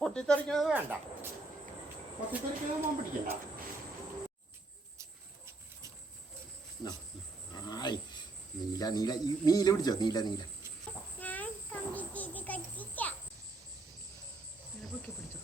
പൊട്ടിത്തെറിക്കുന്നത് വേണ്ട, പൊട്ടിത്തെറിക്കുന്നത് മോൻ പിടിക്കണ്ട. നീല നീല നീല പിടിച്ചോ, നീല നീല പിടിച്ചോ.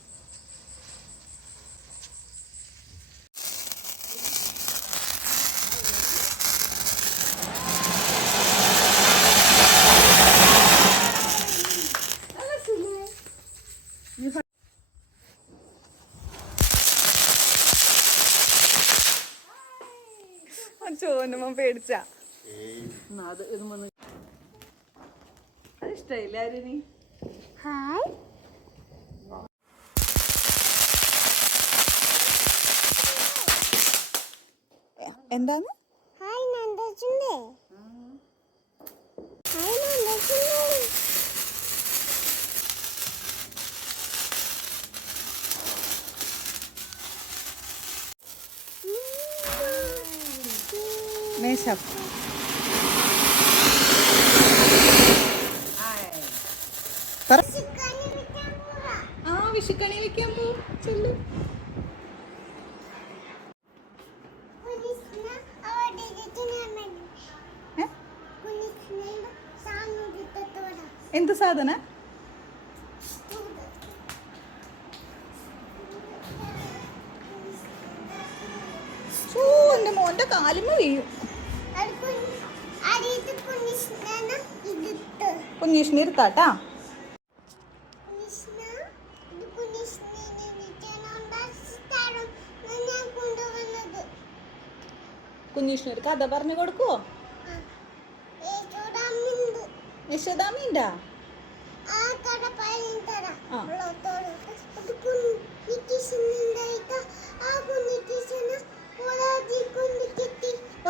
ചോന്നുമ്പോ പേടിച്ച അത് ഇഷ്ടായില്ല. ആര്യനി എന്താണ് മേശം വിഷുക്കണി വെക്കാൻ പോ. ചെല്ലു. എന്ത് സാധന? എന്റെ മോന്റെ കാലിന് വീഴും. കുഞ്ഞീഷ്ണി ഇരുത്താട്ടാ. കുഞ്ഞീഷ്ണി ഒരു കഥ പറഞ്ഞു കൊടുക്കുവോ? യശോദാമിണ്ടാ?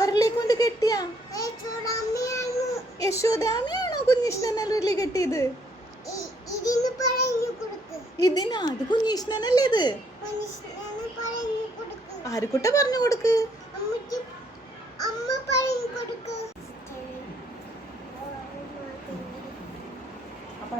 ഒരളി കൊണ്ട് കെട്ടിയാ? യശോദാമയാണോ കുഞ്ഞീഷ്ണനല്ലേ കെട്ടിയത്? ഇതിനാ? അത് കുഞ്ഞീഷ്ണനല്ലേ ഇത്? ആരുക്കുട്ട പറഞ്ഞു കൊടുക്ക്. അപ്പ